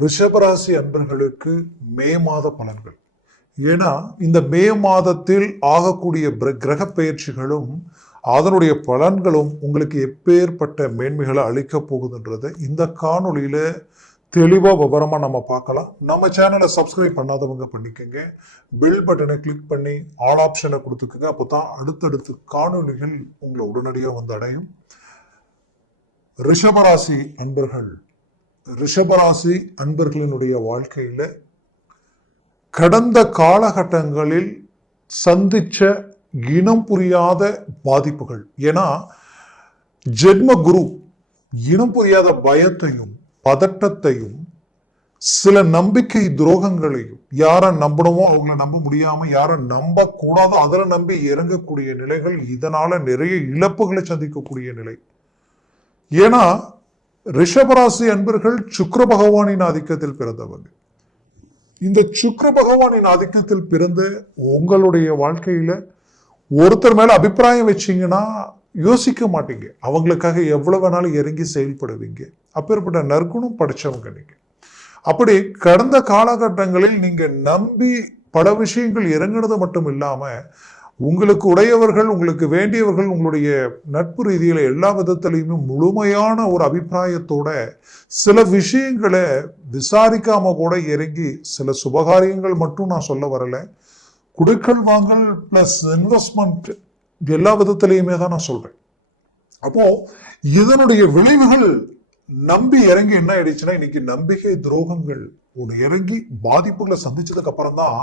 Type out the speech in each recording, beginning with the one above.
ரிஷபராசி அன்பர்களுக்கு மே மாத பலன்கள். ஏன்னா இந்த மே மாதத்தில் ஆகக்கூடிய பிர- கிரக பயிற்சிகளும் அதனுடைய பலன்களும் உங்களுக்கு எப்பேற்பட்ட மேன்மைகளை அளிக்க போகுதுன்றதை இந்த காணொலியில் தெளிவாக விவரமாக நம்ம பார்க்கலாம். நம்ம சேனலை சப்ஸ்கிரைப் பண்ணாதவங்க பண்ணிக்கோங்க. பெல் பட்டனை கிளிக் பண்ணி ஆல் ஆப்ஷனை கொடுத்துக்கோங்க. அப்போ தான் அடுத்தடுத்து காணொலிகள் உங்களை உடனடியாக வந்து அடையும். ரிஷபராசி அன்பர்கள் ரிஷபராசி அன்பர்களினுடைய வாழ்க்கையில் கடந்த காலகட்டங்களில் சந்திச்ச இனம் புரியாத பாதிப்புகள். ஏன்னா ஜென்ம குரு இனம் புரியாத பயத்தையும் பதட்டத்தையும் சில நம்பிக்கை துரோகங்களையும் யாரை நம்பணுமோ அவங்கள நம்ப முடியாம யாரை நம்ப கூடாதோ அதில் நம்பி இறங்கக்கூடிய நிலைகள் இதனால நிறைய இழப்புகளை சந்திக்கக்கூடிய நிலை. ஏன்னா ரிஷபராசி அன்பர்கள் சுக்ர பகவானின் ஆதிக்கத்தில் பிறந்தவங்க. இந்த சுக்ர பகவானின் ஆதிக்கத்தில் பிறந்த உங்களுடைய வாழ்க்கையில் ஒருத்தர் மேலே அபிப்பிராயம் வச்சீங்கன்னா யோசிக்க மாட்டீங்க. அவங்களுக்காக எவ்வளவு வேணாலும் இறங்கி செயல்படுவீங்க. அப்பேற்பட்ட நற்குணம் படித்தவங்க நீங்கள் அப்படி கடந்த காலகட்டங்களில் நீங்கள் நம்பி பல விஷயங்கள் இறங்குனது மட்டும் இல்லாமல் உங்களுக்கு உடையவர்கள் உங்களுக்கு வேண்டியவர்கள் உங்களுடைய நட்பு ரீதியில் எல்லா விதத்திலையுமே முழுமையான ஒரு அபிப்பிராயத்தோட சில விஷயங்களை விசாரிக்காம கூட இறங்கி சில சுபகாரியங்கள் மட்டும் நான் சொல்ல வரல. குடுக்கல் வாங்கல் பிளஸ் இன்வெஸ்ட்மெண்ட் எல்லா விதத்திலையுமே தான் நான் சொல்றேன். அப்போ இதனுடைய விளைவுகள் நம்பி இறங்கி என்ன ஆயிடுச்சுன்னா இன்னைக்கு நம்பிக்கை துரோகங்கள் ஒன்று இறங்கி பாதிப்புகளை சந்திச்சதுக்கு அப்புறம் தான்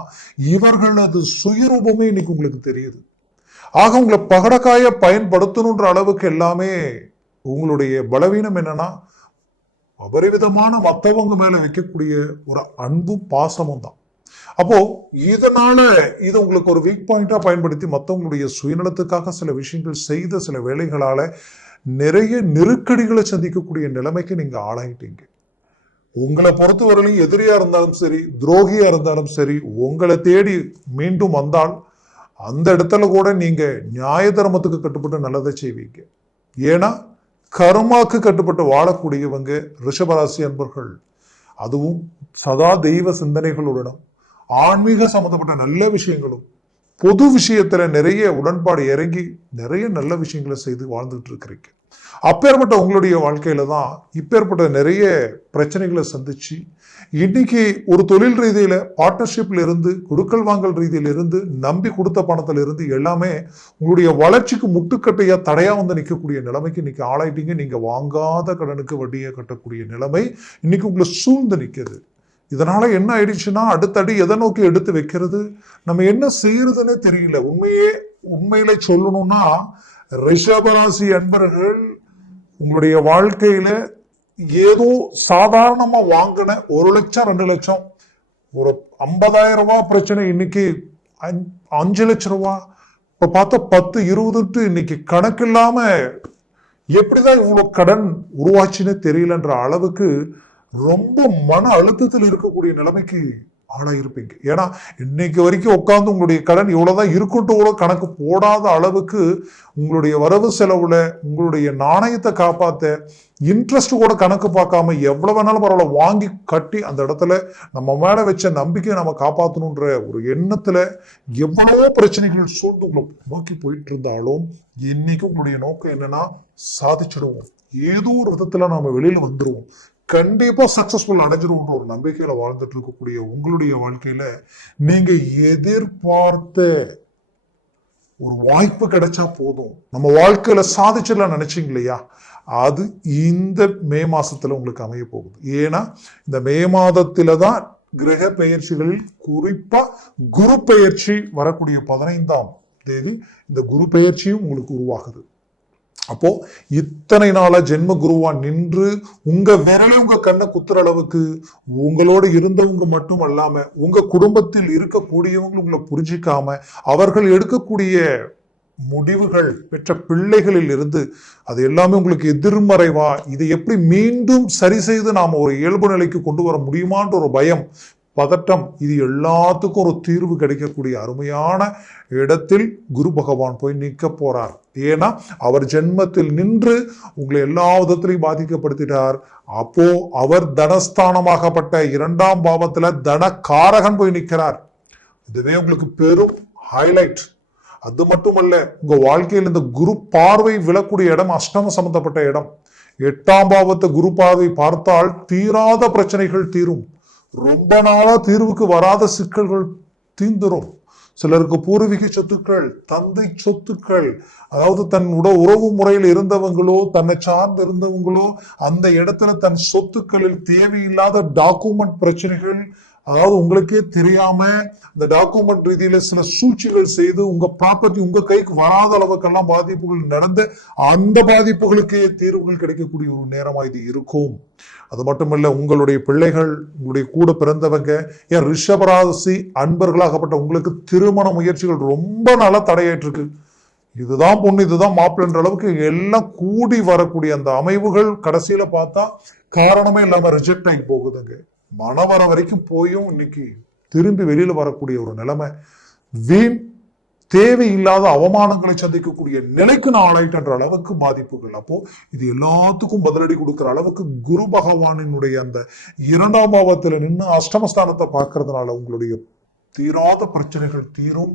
இவர்களது சுயரூபமே இன்னைக்கு உங்களுக்கு தெரியுது. ஆக உங்களை பகடக்காய பயன்படுத்தணுன்ற அளவுக்கு எல்லாமே உங்களுடைய பலவீனம் என்னன்னா அபரிவிதமான மற்றவங்க மேல வைக்கக்கூடிய ஒரு அன்பும் பாசமும் தான் அப்போ இதனால இது உங்களுக்கு ஒரு வீக் பாயிண்டா பயன்படுத்தி மற்றவங்களுடைய சுயநலத்துக்காக சில விஷயங்கள் செய்த சில வேலைகளால நிறைய நெருக்கடிகளை சந்திக்கக்கூடிய நிலைமைக்கு நீங்க ஆளாயிட்டீங்க. உங்களை பொறுத்தவரையிலும் எதிரியா இருந்தாலும் சரி துரோகியா இருந்தாலும் சரி உங்களை தேடி மீண்டும் வந்தால் அந்த இடத்துல கூட நீங்க நியாய தர்மத்துக்கு கட்டுப்பட்டு நல்லதை செய்வீங்க. ஏன்னா கர்மாக்கு கட்டுப்பட்டு வாழக்கூடியவங்க ரிஷபராசி அன்பர்கள். அதுவும் சதா தெய்வ சிந்தனைகளுடனும் ஆன்மீக சம்மந்தப்பட்ட நல்ல விஷயங்களும் பொது விஷயத்துல நிறைய உடன்பாடு இறங்கி நிறைய நல்ல விஷயங்களை செய்து வாழ்ந்துட்டு இருக்கிறீங்க. அப்பேற்பட்ட உங்களுடைய வாழ்க்கையில தான் இப்பேற்பட்ட நிறைய பிரச்சனைகளை சந்திச்சு இன்னைக்கு ஒரு தொழில் ரீதியில் பார்ட்னர்ஷிப்பில் இருந்து கொடுக்கல் வாங்கல் ரீதியிலிருந்து நம்பி கொடுத்த பணத்திலிருந்து எல்லாமே உங்களுடைய வளர்ச்சிக்கு முட்டுக்கட்டையா தடையா வந்து நிற்கக்கூடிய நிலைமைக்கு இன்னைக்கு ஆளாயிட்டீங்க. நீங்கள் வாங்காத கடனுக்கு வட்டியை கட்டக்கூடிய நிலைமை இன்னைக்கு உங்களை சூழ்ந்து நிற்கிது இதனால என்ன ஆயிடுச்சுன்னா அடுத்தடி எதை நோக்கி எடுத்து வைக்கிறது? நம்ம என்ன செய்யறதுன்னே தெரியல. உண்மையே உண்மையில சொல்லணும்னா ரிஷபராசி அன்பர்கள் உங்களுடைய வாழ்க்கையில ஏதோ சாதாரணமா வாங்கின ஒரு லட்சம் ரெண்டு லட்சம் ஒரு ஐம்பதாயிரம் ரூபா பிரச்சனை இன்னைக்கு அஞ்சு லட்சம் ரூபா. இப்ப பார்த்தா பத்து இருபதுட்டு இன்னைக்கு கணக்கு இல்லாம எப்படிதான் இவ்வளவு கடன் உருவாச்சுன்னு தெரியலன்ற அளவுக்கு ரொம்ப மன அழுத்தத்தில் இருக்கக்கூடிய நிலைமைக்கு ஆளாயிருப்பீங்க ஏன்னா இன்னைக்கு வரைக்கும் உட்காந்து உங்களுடைய கடன் இவ்வளவுதான் இருக்குன்ட்டு கூட கணக்கு போடாத அளவுக்கு உங்களுடைய வரவு செலவில் உங்களுடைய நாணயத்தை காப்பாற்ற இன்ட்ரெஸ்ட் கூட கணக்கு பார்க்காம எவ்வளோ வேணாலும் பரவாயில்ல வாங்கி கட்டி அந்த இடத்துல நம்ம மேலே வச்ச நம்பிக்கையை நம்ம காப்பாற்றணுன்ற ஒரு எண்ணத்தில் எவ்வளவோ பிரச்சனைகள் சூழ்ந்து உங்களை நோக்கி போயிட்டு இருந்தாலும் இன்னைக்கு உங்களுடைய நோக்கம் என்னன்னா சாதிச்சிடுவோம். ஏதோ ஒரு விதத்தில் நாம் வெளியில் வந்துடுவோம் கண்டிப்பா சக்சஸ்ஃபுல் அடைஞ்சிருவோம்ன்ற ஒரு நம்பிக்கையில வாழ்ந்துட்டு இருக்கக்கூடிய உங்களுடைய வாழ்க்கையில நீங்க எதிர்பார்த்த ஒரு வாய்ப்பு கிடைச்சா போதும். நம்ம வாழ்க்கையில சாதிச்சிடலாம் நினச்சிங்க இல்லையா? அது இந்த மே மாசத்துல உங்களுக்கு அமைய போகுது. ஏன்னா இந்த மே மாதத்துல தான் கிரக பெயர்ச்சிகளில் குறிப்பா குரு பெயர்ச்சி வரக்கூடிய பதினைந்தாம் தேதி இந்த குரு பெயர்ச்சியும் உங்களுக்கு உருவாகுது. அப்போ இத்தனை நாளா ஜென்ம குருவா நின்று உங்க விரலை உங்க கண்ணை குத்துற அளவுக்கு உங்களோட இருந்தவங்க மட்டும் அல்லாம உங்க குடும்பத்தில் இருக்கக்கூடியவங்க உங்களை புரிஞ்சிக்காம அவர்கள் எடுக்கக்கூடிய முடிவுகள் பெற்ற பிள்ளைகளில் இருந்து அது எல்லாமே உங்களுக்கு எதிர்மறைவா? இதை எப்படி மீண்டும் சரி செய்து நாம் ஒரு இயல்பு நிலைக்கு கொண்டு வர முடியுமான்ற ஒரு பயம் பதட்டம். இது எல்லாத்துக்கும் ஒரு தீர்வு கிடைக்கக்கூடிய அருமையான இடத்தில் குரு பகவான் போய் நிற்க போகிறார் ஏன்னா அவர் ஜென்மத்தில் நின்று உங்களை எல்லா விதத்திலையும் பாதிக்கப்படுத்திட்டார் அப்போ அவர் தனஸ்தானமாகப்பட்ட இரண்டாம் பாவத்தில் தனக்காரகன் போய் நிற்கிறார் இதுவே உங்களுக்கு பெரும் ஹைலைட் அது மட்டுமல்ல உங்க வாழ்க்கையில் இந்த குரு பார்வை விழக்கூடிய இடம் அஷ்டம சம்பந்தப்பட்ட இடம். எட்டாம் பாவத்தை குரு பார்வை பார்த்தால் தீராத பிரச்சனைகள் தீரும். ரொம்ப நாளாக தீர்வுக்கு வராத சிக்கல்கள் தீந்துரும். சிலருக்கு பூர்வீக சொத்துக்கள் தந்தை சொத்துக்கள் அதாவது தன் உட உறவு முறையில் இருந்தவங்களோ தன்னை சார்ந்து இருந்தவங்களோ அந்த இடத்துல தன் சொத்துக்களில் தேவையில்லாத டாக்குமெண்ட் பிரச்சனைகள் அதாவது உங்களுக்கே தெரியாம இந்த டாக்குமெண்ட் ரீதியில சில சூழ்ச்சிகள் செய்து உங்க ப்ராப்பர்ட்டி உங்க கைக்கு வராத அளவுக்கெல்லாம் பாதிப்புகள் நடந்த அந்த பாதிப்புகளுக்கே தீர்வுகள் கிடைக்கக்கூடிய ஒரு நேரமா இது இருக்கும். அது மட்டுமல்ல உங்களுடைய பிள்ளைகள் உங்களுடைய கூட பிறந்தவங்க ஏன் ரிஷபராசி அன்பர்களாகப்பட்ட உங்களுக்கு திருமண முயற்சிகள் ரொம்ப நல்லா தடையாயிட்டு இதுதான் பொண்ணு இதுதான் மாப்பிள்ளைன்ற அளவுக்கு எல்லாம் கூடி வரக்கூடிய அந்த அமைவுகள் கடைசியில பார்த்தா காரணமே இல்லாம ரிஜெக்ட் ஆகி போகுதுங்க. மனம் வர வரைக்கும் போயும் இன்னைக்கு திரும்பி வெளியில் வரக்கூடிய ஒரு நிலைமை. வீண் தேவையில்லாத அவமானங்களை சந்திக்கக்கூடிய நிலைக்கு நான் ஆளாயிட்டன்ற அளவுக்கு பாதிப்புகள். அப்போ இது எல்லாத்துக்கும் பதிலடி கொடுக்குற அளவுக்கு குரு பகவானினுடைய அந்த இரண்டாம் பாவத்தில் நின்று அஷ்டமஸ்தானத்தை பார்க்கறதுனால உங்களுடைய தீராத பிரச்சனைகள் தீரும்.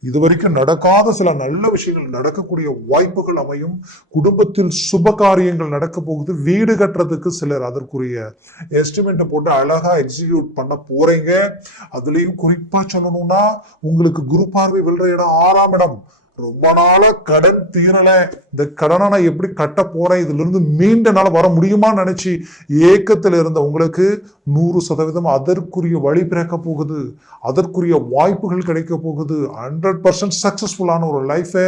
இதுவரைக்கும் நடக்காத சில நல்ல விஷயங்கள் நடக்கக்கூடிய வாய்ப்புகள் அமையும். குடும்பத்தில் சுப காரியங்கள் நடக்க போகுது. வீடு கட்டுறதுக்கு சிலர் அதற்குரிய எஸ்டிமேட்டை போட்டு அழகா எக்ஸிக்யூட் பண்ண போறீங்க. அதுலயும் குறிப்பா சொல்லணும்னா உங்களுக்கு குரு பார்வை வெல்ற இடம் ஆறாம் இடம். ரொம்ப நாளா கடன் தீரல. இந்த கடனை நான் எப்படி கட்ட போறேன்? இதுல இருந்து மீண்ட நாள் வர முடியுமான்னு நினைச்சு ஏக்கத்தில் இருந்த உங்களுக்கு நூறு சதவீதம் அதற்குரிய வழி பிறக்க போகுது. அதற்குரிய வாய்ப்புகள் கிடைக்க போகுது. ஹண்ட்ரட் பர்சன்ட் சக்சஸ்ஃபுல்லான ஒரு லைஃபை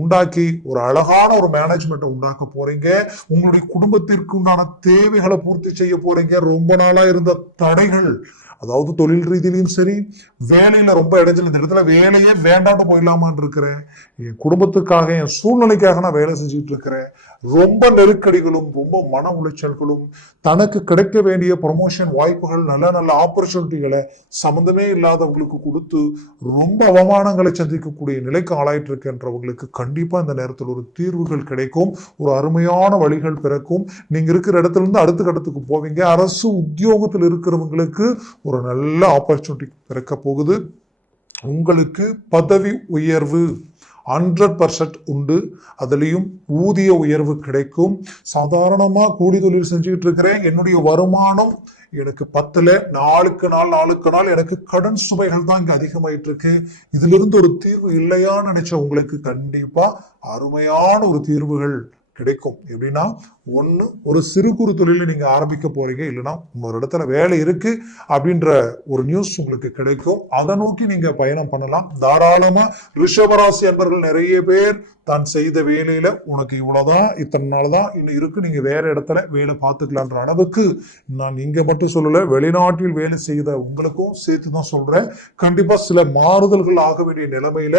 உண்டாக்கி ஒரு அழகான ஒரு மேனேஜ்மெண்ட்டை உண்டாக்க போறீங்க. உங்களுடைய குடும்பத்திற்கு உண்டான தேவைகளை பூர்த்தி செய்ய போறீங்க. ரொம்ப நாளா இருந்த தடைகள் அதாவது தொழில் ரீதியிலையும் சரி வேலையில ரொம்ப இடைஞ்சல். இந்த இடத்துல வேலையே வேண்டாட்டு போயிடலாமான்னு இருக்கிறேன். என் குடும்பத்துக்காக என் சூழ்நிலைக்காக நான் வேலை செஞ்சுட்டு இருக்கிறேன். ரொம்ப நெருக்கடிகளும் ரொம்ப மன உளைச்சல்களும் தனக்கு கிடைக்க வேண்டிய ப்ரொமோஷன் வாய்ப்புகள் நல்ல நல்ல ஆப்பர்ச்சுனிட்டிகளை சம்மந்தமே இல்லாதவங்களுக்கு கொடுத்து ரொம்ப அவமானங்களை சந்திக்கக்கூடிய நிலைக்கு ஆளாயிட்டு இருக்கின்றவங்களுக்கு கண்டிப்பாக இந்த நேரத்தில் ஒரு தீர்வுகள் கிடைக்கும். ஒரு அருமையான வழிகள் பிறக்கும். நீங்கள் இருக்கிற இடத்துல இருந்து அடுத்த கட்டத்துக்கு போவீங்க. அரசு உத்தியோகத்தில் இருக்கிறவங்களுக்கு ஒரு நல்ல ஆப்பர்ச்சுனிட்டி பிறக்க போகுது. உங்களுக்கு பதவி உயர்வு. ஹண்ட்ரட் பர்சன்ட் உண்டு. அதுலேயும் ஊதிய உயர்வு கிடைக்கும். சாதாரணமாக கூலி தொழில் செஞ்சுக்கிட்டு இருக்கிறேன் என்னுடைய வருமானம் எனக்கு பத்துல நாளுக்கு நாள் நாளுக்கு நாள் எனக்கு கடன் சுமைகள் தான் இங்க அதிகமாயிட்டு இருக்கு இதுல இருந்து ஒரு தீர்வு இல்லையான்னு நினைச்ச உங்களுக்கு கண்டிப்பா அருமையான ஒரு தீர்வுகள் கிடைக்கும். எப்படின்னா ஒன்று ஒரு சிறு குறு தொழிலை நீங்க ஆரம்பிக்க போறீங்க. இல்லைன்னா ஒரு இடத்துல வேலை இருக்கு அப்படின்ற ஒரு நியூஸ் உங்களுக்கு கிடைக்கும். அதை நோக்கி நீங்க பயணம் பண்ணலாம். தாராளமா ரிஷபராசி அன்பர்கள் நிறைய பேர் தான் செய்த வேலையில உனக்கு இவ்வளவுதான் இத்தனை நாள் தான் இன்னும் இருக்கு நீங்க வேற இடத்துல வேலை பார்த்துக்கலான்ற அளவுக்கு நான் இங்க மட்டும் சொல்லல வெளிநாட்டில் வேலை செய்த உங்களுக்கும் சேர்த்து தான் சொல்றேன். கண்டிப்பா சில மாறுதல்கள் ஆக வேண்டிய நிலைமையில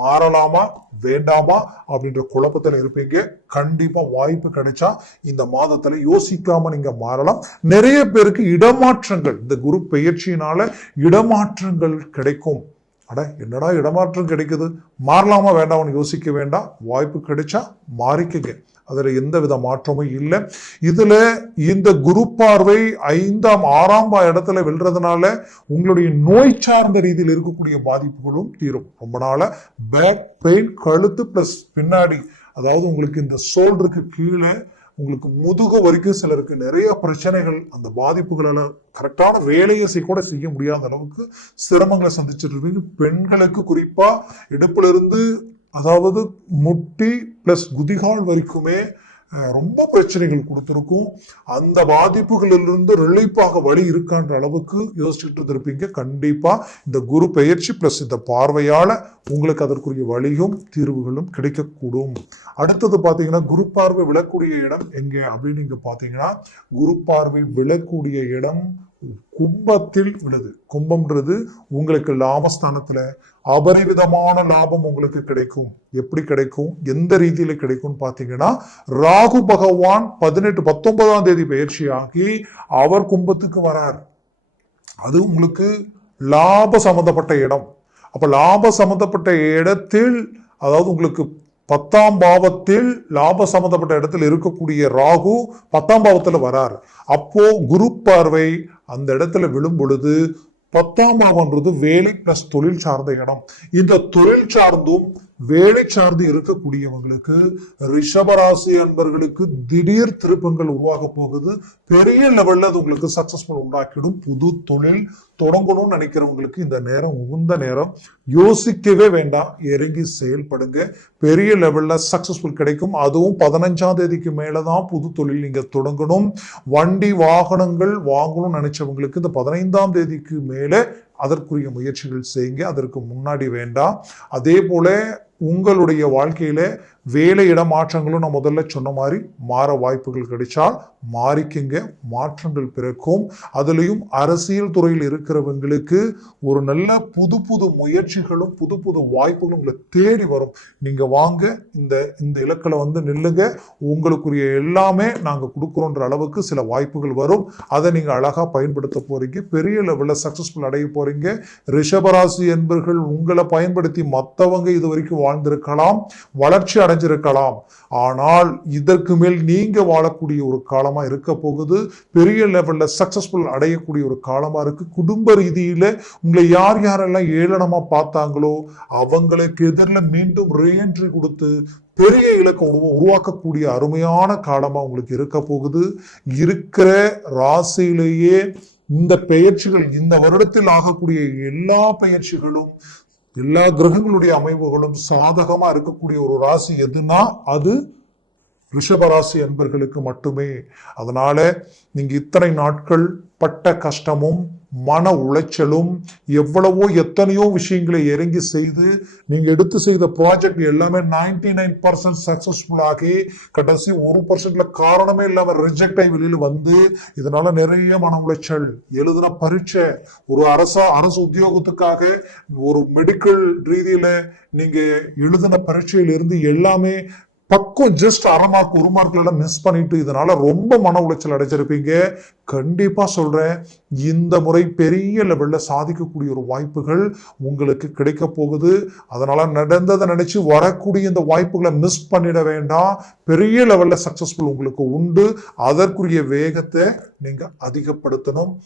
மாறலாமா வேண்டாமா அப்படின்ற குழப்பத்துல இருப்பீங்க. கண்டிப்பா வாய்ப்பு கிடைச்சா இந்த மாதத்துல யோசிக்காம நீங்க மாறலாம். நிறைய பேருக்கு இடமாற்றங்கள் இந்த குரு பெயர்ச்சியினால இடமாற்றங்கள் கிடைக்கும். அட என்னடா இடமாற்றம் கிடைக்குது? மாறலாமா? வேண்டாம்னு யோசிக்க வேண்டாம். வாய்ப்பு கிடைச்சா மாறிக்கங்க. அதில் எந்த வித மாற்றமும் இல்லை. இதில் இந்த குரு பார்வை ஐந்தாம் ஆறாம் பா- இடத்துல வெல்றதுனால உங்களுடைய நோய் சார்ந்த ரீதியில் இருக்கக்கூடிய பாதிப்புகளும் தீரும். ரொம்ப நாளாக பேக் பெயின் கழுத்து ப்ளஸ் பின்னாடி. அதாவது உங்களுக்கு இந்த சோல்டருக்கு கீழே உங்களுக்கு முதுகு வரைக்கும் சிலருக்கு நிறைய பிரச்சனைகள் அந்த பாதிப்புகளால் கரெக்டான வேலையை செய்ய கூட செய்ய முடியாத அளவுக்கு சிரமங்களை சந்திச்சுட்டு இருக்கீங்க. பெண்களுக்கு குறிப்பாக இடுப்புல இருந்து அதாவது முட்டி பிளஸ் குதிகால் வரைக்குமே ரொம்ப பிரச்சனைகள் கொடுத்துருக்கும். அந்த பாதிப்புகளிலிருந்து ரிலீஃபாக வழி இருக்கான்ற அளவுக்கு யோசிச்சுட்டு இருந்திருப்பீங்க. கண்டிப்பாக இந்த குரு பெயர்ச்சி ப்ளஸ் இந்த பார்வையால் உங்களுக்கு அதற்குரிய வழியும் தீர்வுகளும் கிடைக்கக்கூடும். அடுத்தது பார்த்தீங்கன்னா குரு பார்வை விழக்கூடிய இடம் எங்கே அப்படின்னு இங்கே பார்த்தீங்கன்னா குரு பார்வை விழக்கூடிய இடம் கும்பத்தில் விழுது. கும்பம்ன்றது உங்களுக்கு லாபஸ்தானத்துல அபரிவிதமான லாபம் உங்களுக்கு கிடைக்கும். எப்படி கிடைக்கும்? எந்த ரீதியில கிடைக்கும்னு பாத்தீங்கன்னா ராகு பகவான் பதினெட்டு பத்தொன்பதாம் தேதி பயிற்சியாகி அவர் கும்பத்துக்கு வரார். அது உங்களுக்கு லாப சம்பந்தப்பட்ட இடம். அப்ப லாப சம்பந்தப்பட்ட இடத்தில் அதாவது உங்களுக்கு பத்தாம் பாவத்தில் லாப சம்பந்தப்பட்ட இடத்தில் இருக்கக்கூடிய ராகு பத்தாம் பாவத்தில் வரார். அப்போ குரு பார்வை அந்த இடத்துல விழும் பொழுது பத்தாம் பாவம்ன்றது வேலை பிளஸ் தொழில் சார்ந்த இடம். இந்த தொழில் சார்ந்தும் வேலை சார்ந்து இருக்கக்கூடியவங்களுக்கு ரிஷபராசி அன்பர்களுக்கு திடீர் திருப்பங்கள் உருவாக போகுது. பெரிய லெவல்ல அது உங்களுக்கு சக்சஸ்ஃபுல் உண்டாக்கிடும். புது தொழில் தொடங்கணும்னு நினைக்கிறவங்களுக்கு இந்த நேரம் உகுந்த நேரம். யோசிக்கவே வேண்டாம். இறங்கி செயல்படுங்க. பெரிய லெவல்ல சக்சஸ்ஃபுல் கிடைக்கும். அதுவும் பதினஞ்சாம் தேதிக்கு மேலதான் புது தொழில் நீங்க தொடங்கணும். வண்டி வாகனங்கள் வாங்கணும்னு நினைச்சவங்களுக்கு இந்த பதினைந்தாம் தேதிக்கு மேலே அதற்குரிய முயற்சிகள் செய்யுங்க. அதற்கு முன்னாடி வேண்டாம். அதே போல உங்களுடைய வாழ்க்கையிலே வேலை இட மாற்றங்களும் நான் முதல்ல சொன்ன மாதிரி மாற வாய்ப்புகள் கிடைச்சால் மாறிக்குங்க மாற்றங்கள் பிறக்கும். அதுலேயும் அரசியல் துறையில் இருக்கிறவங்களுக்கு ஒரு நல்ல புது புது முயற்சிகளும் புது புது வாய்ப்புகளும் உங்களை தேடி வரும். நீங்கள் வாங்க இந்த இந்த இலக்கில் வந்து நில்லுங்க. உங்களுக்குரிய எல்லாமே நாங்கள் கொடுக்குறோன்ற அளவுக்கு சில வாய்ப்புகள் வரும். அதை நீங்கள் அழகாக பயன்படுத்த போகிறீங்க பெரிய லெவலில் சக்ஸஸ்ஃபுல் அடைய போகிறீங்க ரிஷபராசி என்பர்கள் உங்களை பயன்படுத்தி மற்றவங்க இது வரைக்கும் வாழ்ந்திருக்கலாம். வளர்ச்சி அடைஞ்சிருக்கலாம் ஆனால் இதற்கு மேல் நீங்க வாழக்கூடிய ஒரு காலமா இருக்க போகுது. பெரிய லெவல்ல சக்சஸ்ஃபுல் அடையக்கூடிய ஒரு காலமா இருக்கு. குடும்ப ரீதியில உங்களை யார் யாரெல்லாம் ஏளனமா பார்த்தாங்களோ அவங்களுக்கு எதிரில் மீண்டும் ரீஎன்ட்ரி கொடுத்து பெரிய இலக்கம் உருவ- உருவாக்கக்கூடிய அருமையான காலமா உங்களுக்கு இருக்க போகுது. இருக்கிற ராசியிலேயே இந்த பெயர்ச்சிகள் இந்த வருடத்தில் ஆகக்கூடிய எல்லா பெயர்ச்சிகளும் எல்லா கிரகங்களுடைய அமைவுகளும் சாதகமா இருக்கக்கூடிய ஒரு ராசி எதுனா அது ரிஷபராசி அன்பர்களுக்கு மட்டுமே. அதனால நீங்க இத்தனை நாட்கள் பட்ட கஷ்டமும் மன உளைச்சலும் எவ்வளவோ எத்தனையோ விஷயங்களை இறங்கி செய்து நீங்கள் எடுத்து செய்த ப்ராஜெக்ட் எல்லாமே 99% நைன் பர்சன்ட் சக்ஸஸ்ஃபுல்லாகி கடைசி ஒரு பர்சன்ட்ல காரணமே இல்லாமல் ரிஜெக்ட் ஆகி வெளியில் வந்து இதனால நிறைய மன உளைச்சல் எழுதின பரீட்சை ஒரு அரசா அரசு உத்தியோகத்துக்காக ஒரு மெடிக்கல் ரீதியில நீங்க எழுதின பரீட்சையிலிருந்து எல்லாமே பக்கம் ஜஸ்ட் அரை மார்க் ஒரு மார்க்ல மிஸ் பண்ணிட்டு இதனால ரொம்ப மன உளைச்சல் அடைச்சிருப்பீங்க கண்டிப்பா சொல்றேன். இந்த முறை பெரிய லெவல்ல சாதிக்கக்கூடிய ஒரு வாய்ப்புகள் உங்களுக்கு கிடைக்க போகுது. அதனால நடந்ததை நினைச்சு வரக்கூடிய இந்த வாய்ப்புகளை மிஸ் பண்ணிட வேண்டாம். பெரிய லெவல்ல சக்சஸ்ஃபுல் உங்களுக்கு உண்டு. அதற்குரிய வேகத்தை நீங்க அதிகப்படுத்தணும்.